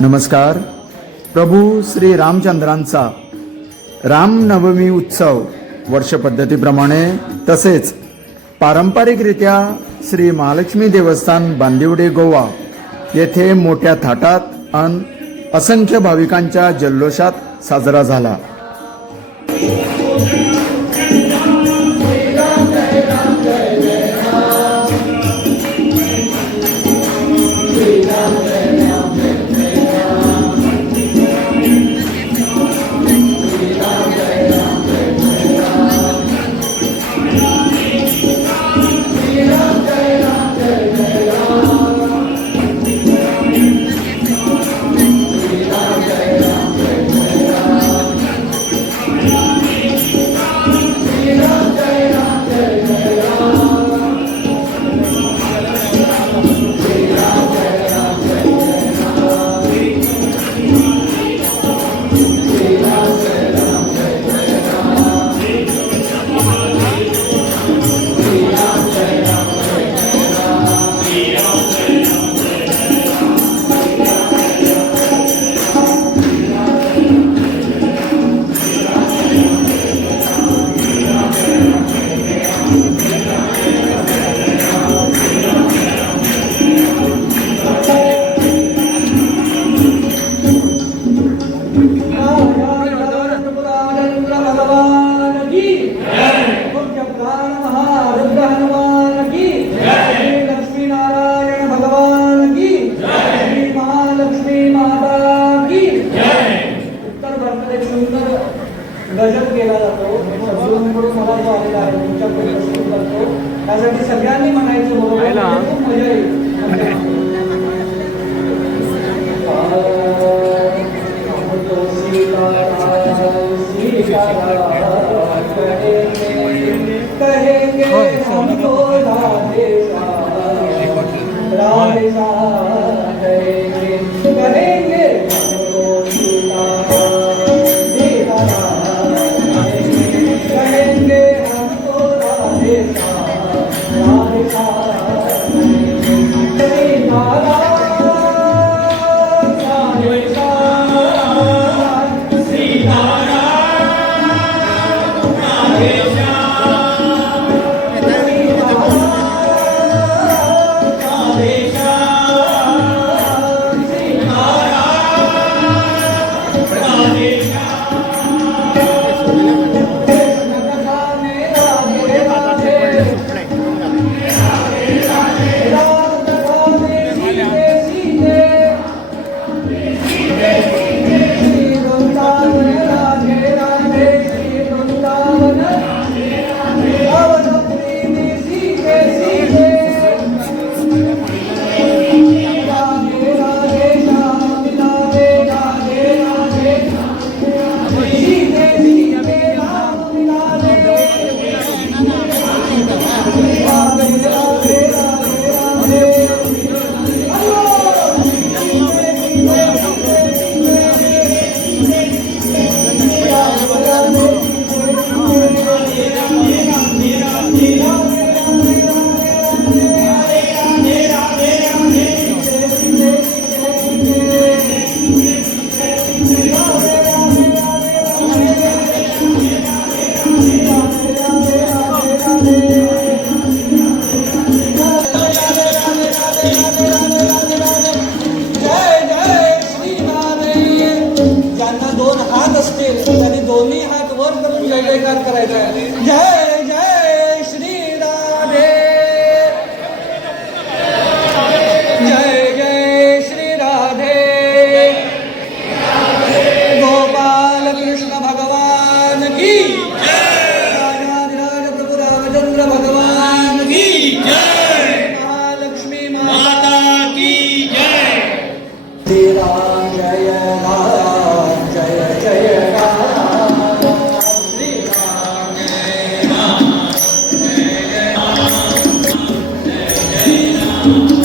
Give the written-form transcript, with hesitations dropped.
नमस्कार. प्रभू श्री रामचंद्रांचा रामनवमी उत्सव वर्षपद्धतीप्रमाणे तसेच पारंपरिकरित्या श्री महालक्ष्मी देवस्थान बांदिवडे गोवा येथे मोठ्या थाटात अन असंख्य भाविकांच्या जल्लोषात साजरा झाला. गजब केला जातो म्हणून मला जो आलेला आहे तुमच्याकडे प्रस्तुत करतो त्यासाठी सगळ्यांनी म्हणायचं बरोबर खूप मजा येईल. त्यांनी दोन्ही हात वर करून जय जयकार करायचा आहे. जय जय श्री राधे, जय जय श्री राधे, गोपाल कृष्ण भगवान की राजाधिराज प्रभु रामचंद्र भगवान की महालक्ष्मी माता की जय. श्री राम जय राम जय जय राम, श्री राम जय राम जय जय राम जय जय राम.